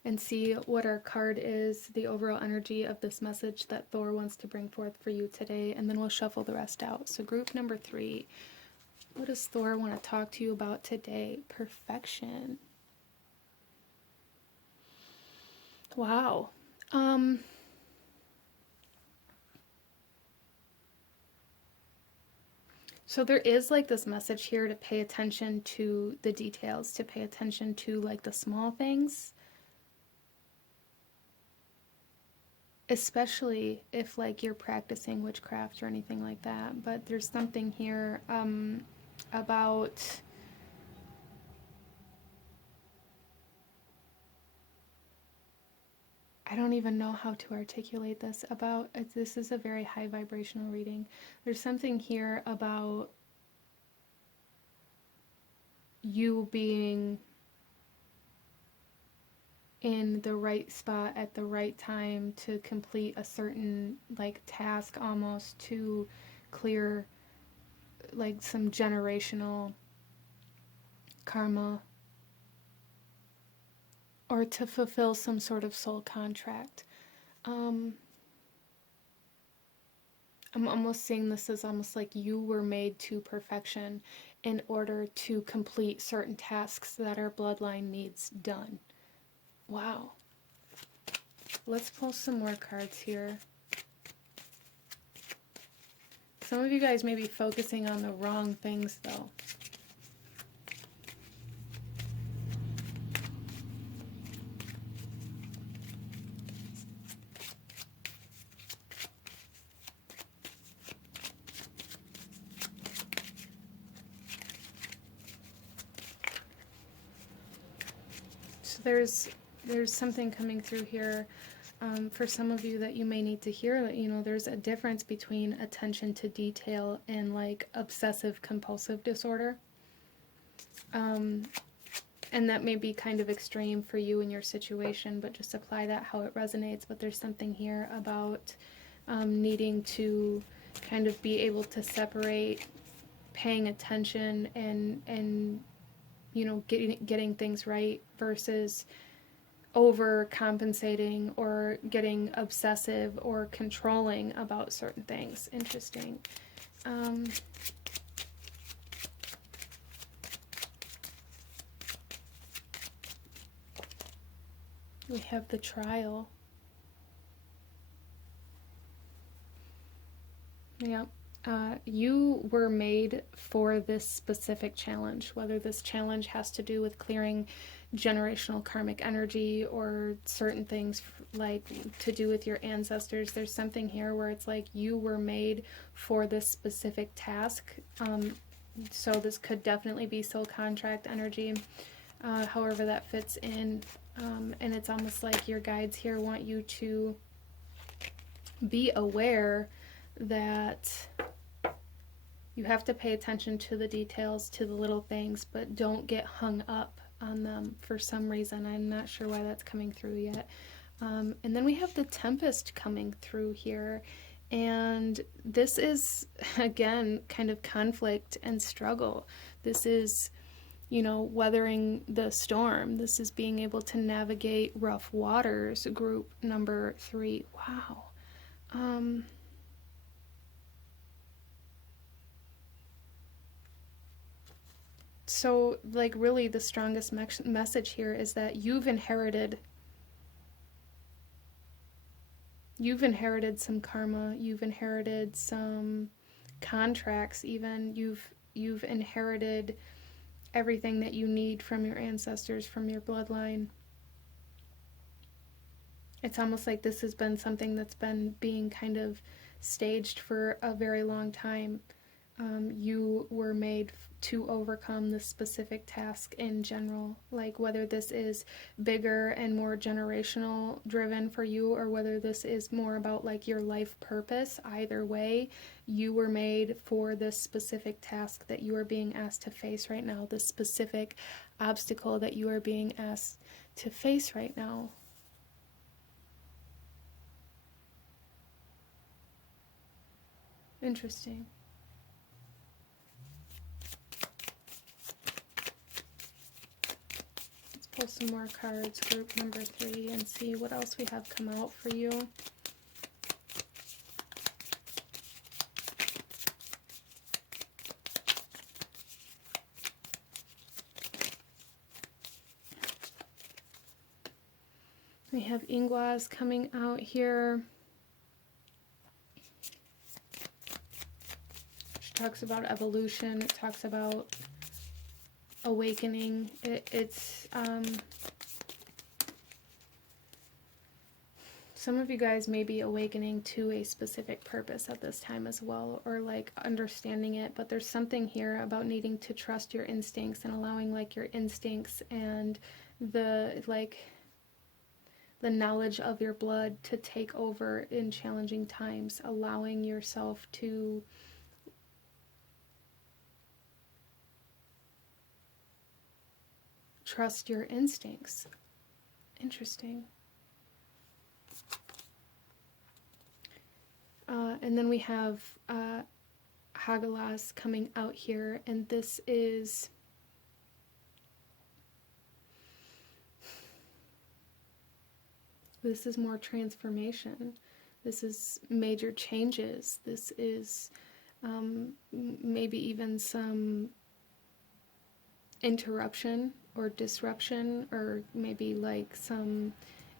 and see what our card is, the overall energy of this message that Thor wants to bring forth for you today, and then we'll shuffle the rest out. So group number 3, what does Thor want to talk to you about today? Perfection. Wow. So there is like this message here to pay attention to the details, to pay attention to like the small things, especially if like you're practicing witchcraft or anything like that. But there's something here about I don't even know how to articulate this about, this is a very high vibrational reading. There's something here about you being in the right spot at the right time to complete a certain like task, almost to clear like some generational karma, or to fulfill some sort of soul contract. I'm almost seeing this as almost like you were made to perfection in order to complete certain tasks that our bloodline needs done. Wow. Let's pull some more cards here. Some of you guys may be focusing on the wrong things though. There's something coming through here for some of you that you may need to hear. That, you know, there's a difference between attention to detail and like obsessive compulsive disorder, and that may be kind of extreme for you in your situation, but just apply that how it resonates. But there's something here about needing to kind of be able to separate paying attention and you know, getting things right versus overcompensating or getting obsessive or controlling about certain things. Interesting. We have the trial. Yeah. You were made for this specific challenge, whether this challenge has to do with clearing generational karmic energy or certain things like to do with your ancestors. There's something here where it's like you were made for this specific task. So this could definitely be soul contract energy, however that fits in. And it's almost like your guides here want you to be aware that you have to pay attention to the details, to the little things, but don't get hung up on them for some reason. I'm not sure why that's coming through yet. And then we have the Tempest coming through here. And this is, again, kind of conflict and struggle. This is, you know, weathering the storm. This is being able to navigate rough waters, group number 3. Wow. So, like, really the strongest message here is that you've inherited some karma, you've inherited some contracts even, you've inherited everything that you need from your ancestors, from your bloodline. It's almost like this has been something that's been being kind of staged for a very long time. You were made to overcome this specific task in general, like whether this is bigger and more generational driven for you, or whether this is more about like your life purpose. Either way, you were made for this specific task that you are being asked to face right now, this specific obstacle that you are being asked to face right now. Interesting. Pull some more cards, group number 3, and see what else we have come out for you. We have Ingwas coming out here. She talks about evolution. It talks about awakening. It's some of you guys may be awakening to a specific purpose at this time as well, or like understanding it, but there's something here about needing to trust your instincts and allowing like your instincts and the knowledge of your blood to take over in challenging times, allowing yourself to trust your instincts. Interesting. And then we have Hagalas coming out here, and this is more transformation. This is major changes. This is maybe even some interruption or disruption, or maybe like some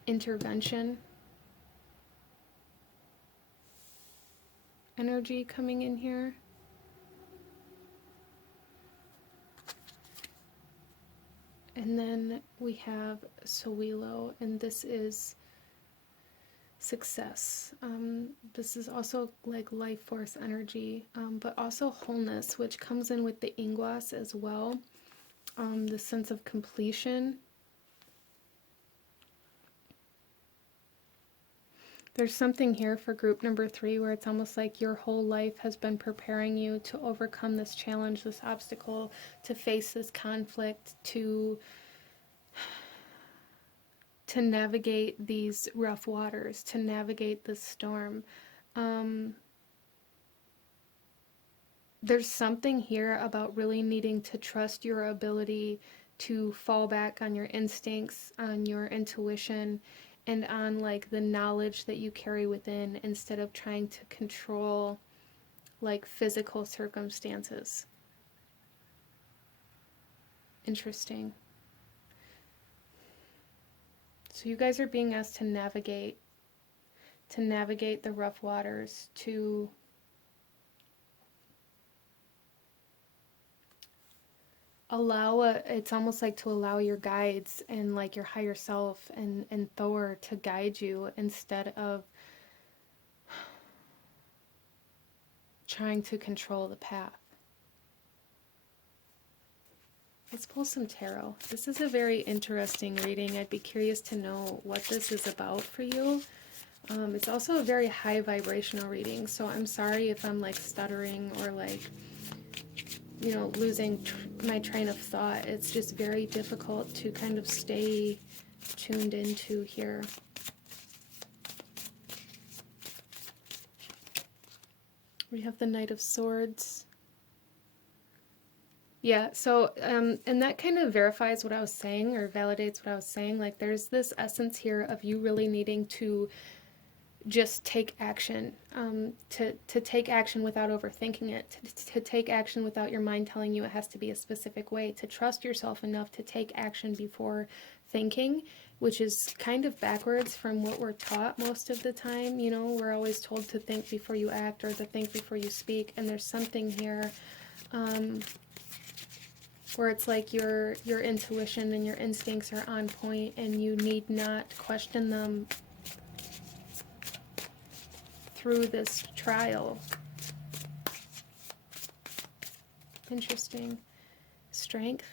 intervention energy coming in here. And then we have Sowilo, and this is success. This is also like life force energy, but also wholeness, which comes in with the Ingwas as well. The sense of completion. There's something here for group number 3 where it's almost like your whole life has been preparing you to overcome this challenge, this obstacle, to face this conflict, to navigate these rough waters, to navigate this storm. There's something here about really needing to trust your ability to fall back on your instincts, on your intuition, and on like the knowledge that you carry within, instead of trying to control like physical circumstances. Interesting. So you guys are being asked to navigate the rough waters, to it's almost like to allow your guides and like your higher self and Thor to guide you, instead of trying to control the path. Let's pull some tarot. This is a very interesting reading. I'd be curious to know what this is about for you. It's also a very high vibrational reading, so I'm sorry if I'm like stuttering or like, you know, losing my train of thought. It's just very difficult to kind of stay tuned into here. We have the Knight of Swords. Yeah, so, and that kind of verifies what I was saying, or validates what I was saying. Like, there's this essence here of you really needing to just take action, to take action without overthinking it, to take action without your mind telling you it has to be a specific way, to trust yourself enough to take action before thinking, which is kind of backwards from what we're taught most of the time. You know, we're always told to think before you act, or to think before you speak, and there's something here where it's like your intuition and your instincts are on point, and you need not question them through this trial. Interesting. Strength.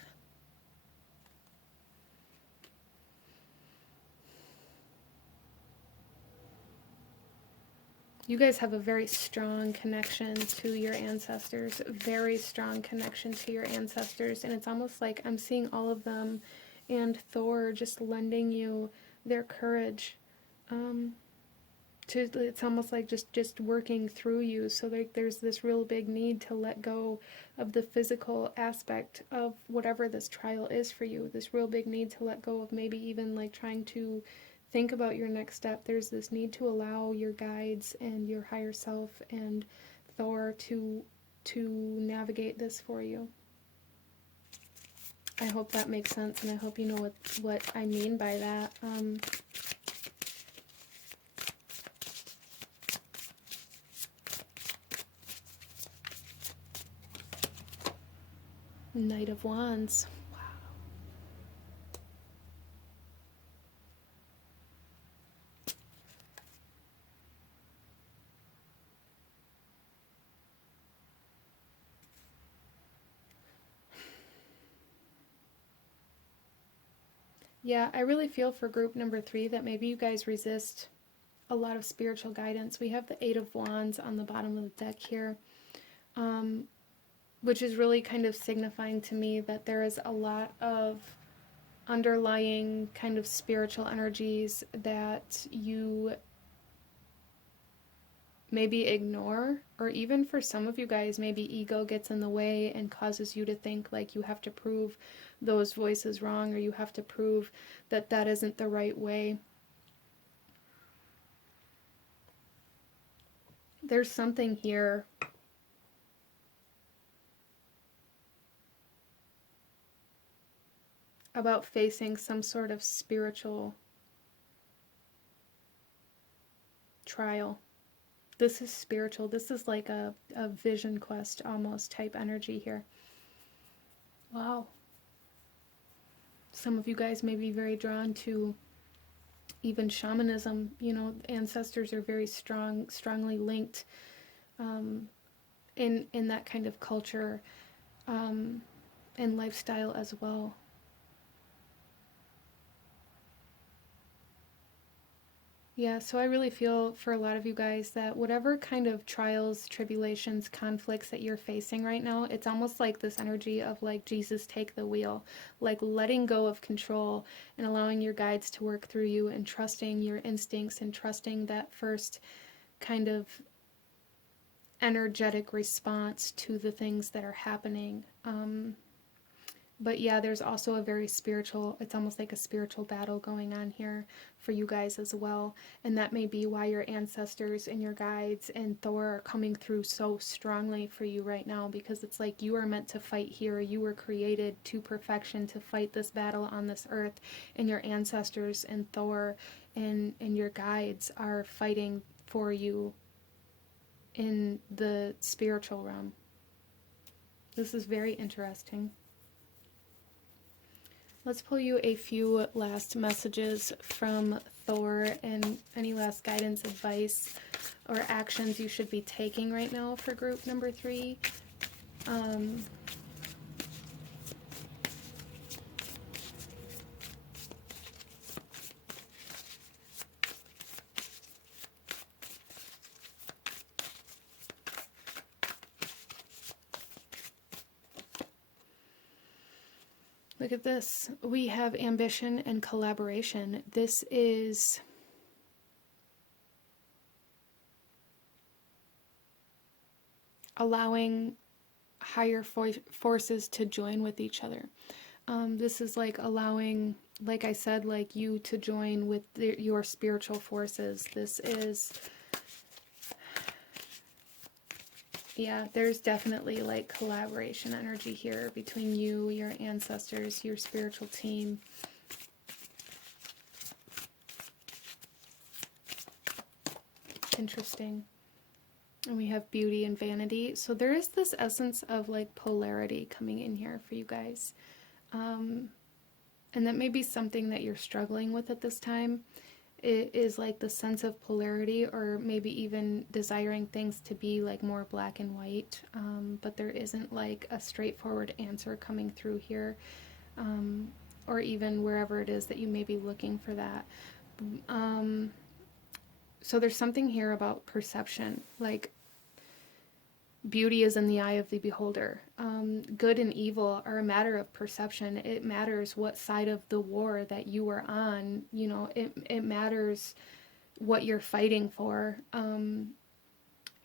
You guys have a very strong connection to your ancestors, very strong connection to your ancestors, and it's almost like I'm seeing all of them and Thor just lending you their courage. It's almost like just working through you. So there's this real big need to let go of the physical aspect of whatever this trial is for you. This real big need to let go of maybe even like trying to think about your next step. There's this need to allow your guides and your higher self and Thor to navigate this for you. I hope that makes sense, and I hope you know what I mean by that. Knight of Wands. Wow. Yeah, I really feel for group number 3 that maybe you guys resist a lot of spiritual guidance. We have the 8 of Wands on the bottom of the deck here, which is really kind of signifying to me that there is a lot of underlying kind of spiritual energies that you maybe ignore, or even for some of you guys, maybe ego gets in the way and causes you to think like you have to prove those voices wrong, or you have to prove that that isn't the right way. There's something here about facing some sort of spiritual trial. This is spiritual. This is like a vision quest almost type energy here. Wow. Some of you guys may be very drawn to even shamanism. You know, ancestors are very strongly linked in that kind of culture and lifestyle as well. Yeah, so I really feel for a lot of you guys that whatever kind of trials, tribulations, conflicts that you're facing right now, it's almost like this energy of like, Jesus, take the wheel, like letting go of control and allowing your guides to work through you and trusting your instincts and trusting that first kind of energetic response to the things that are happening. But yeah, there's also a very spiritual, it's almost like a spiritual battle going on here for you guys as well. And that may be why your ancestors and your guides and Thor are coming through so strongly for you right now, because it's like you are meant to fight here. You were created to perfection to fight this battle on this earth, and your ancestors and Thor and your guides are fighting for you in the spiritual realm. This is very interesting. Let's pull you a few last messages from Thor and any last guidance, advice, or actions you should be taking right now for group number 3. Look at this. We have ambition and collaboration. This is allowing higher forces to join with each other. This is like allowing, like I said, like you to join with your spiritual forces. This is, yeah, there's definitely like collaboration energy here between you, your ancestors, your spiritual team. Interesting. And we have beauty and vanity. So there is this essence of like polarity coming in here for you guys. And that may be something that you're struggling with at this time. it is like the sense of polarity, or maybe even desiring things to be like more black and white, but there isn't like a straightforward answer coming through here, or even wherever it is that you may be looking for that. So there's something here about perception, like beauty is in the eye of the beholder. Good and evil are a matter of perception. It matters what side of the war that you are on. You know, it matters what you're fighting for.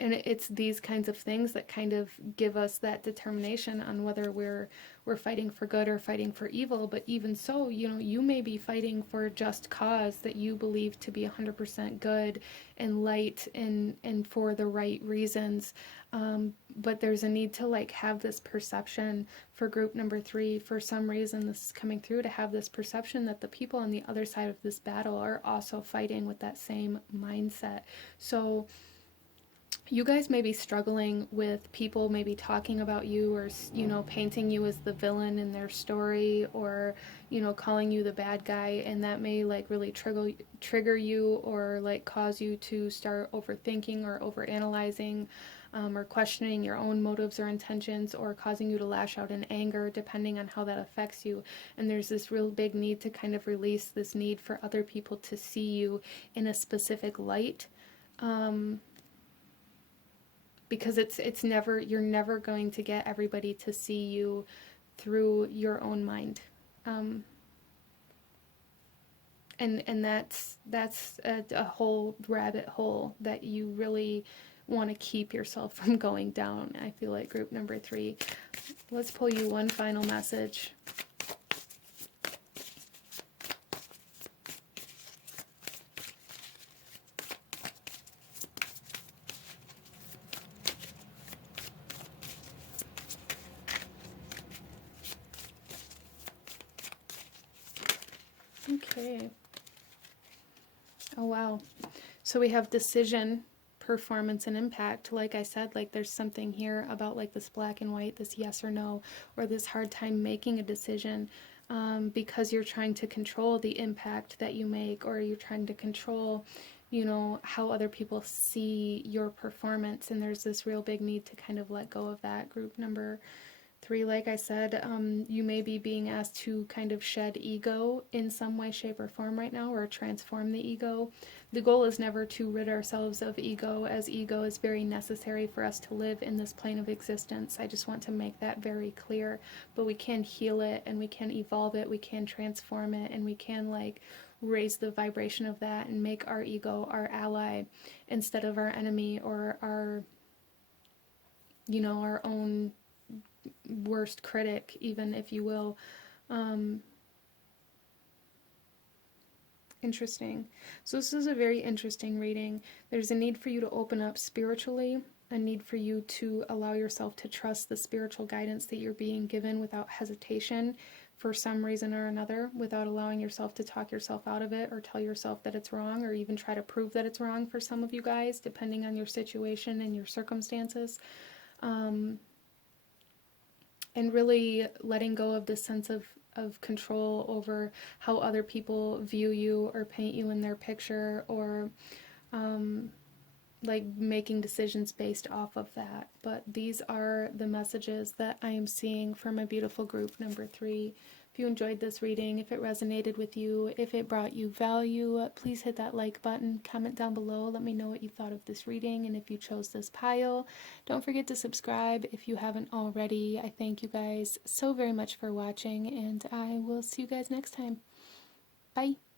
And it's these kinds of things that kind of give us that determination on whether we're fighting for good or fighting for evil. But even so, you know, you may be fighting for a just cause that you believe to be 100% good and light and for the right reasons. But there's a need to like have this perception for group number 3. For some reason, this is coming through, to have this perception that the people on the other side of this battle are also fighting with that same mindset. So you guys may be struggling with people maybe talking about you, or, you know, painting you as the villain in their story, or, you know, calling you the bad guy, and that may like really trigger you, or like cause you to start overthinking or overanalyzing, or questioning your own motives or intentions, or causing you to lash out in anger, depending on how that affects you. And there's this real big need to kind of release this need for other people to see you in a specific light. Because it's never, you're never going to get everybody to see you through your own mind. And that's a whole rabbit hole that you really want to keep yourself from going down, I feel like, group number 3. Let's pull you one final message. Okay. Oh, wow. So we have decision, performance, and impact. Like I said, like there's something here about like this black and white, this yes or no, or this hard time making a decision, because you're trying to control the impact that you make, or you're trying to control, you know, how other people see your performance. And there's this real big need to kind of let go of that. Group number 3, like I said, you may be being asked to kind of shed ego in some way, shape, or form right now, or transform the ego. The goal is never to rid ourselves of ego, as ego is very necessary for us to live in this plane of existence. I just want to make that very clear. But we can heal it, and we can evolve it, we can transform it, and we can like raise the vibration of that and make our ego our ally instead of our enemy, or our, you know, our own worst critic, even, if you will. Interesting. So this is a very interesting reading. There's a need for you to open up spiritually, a need for you to allow yourself to trust the spiritual guidance that you're being given without hesitation for some reason or another, without allowing yourself to talk yourself out of it or tell yourself that it's wrong, or even try to prove that it's wrong for some of you guys, depending on your situation and your circumstances. And really letting go of this sense of control over how other people view you or paint you in their picture, or like making decisions based off of that. But these are the messages that I am seeing for my beautiful group number 3. If you enjoyed this reading, if it resonated with you, if it brought you value, please hit that like button, comment down below, let me know what you thought of this reading and if you chose this pile. Don't forget to subscribe if you haven't already. I thank you guys so very much for watching, and I will see you guys next time. Bye.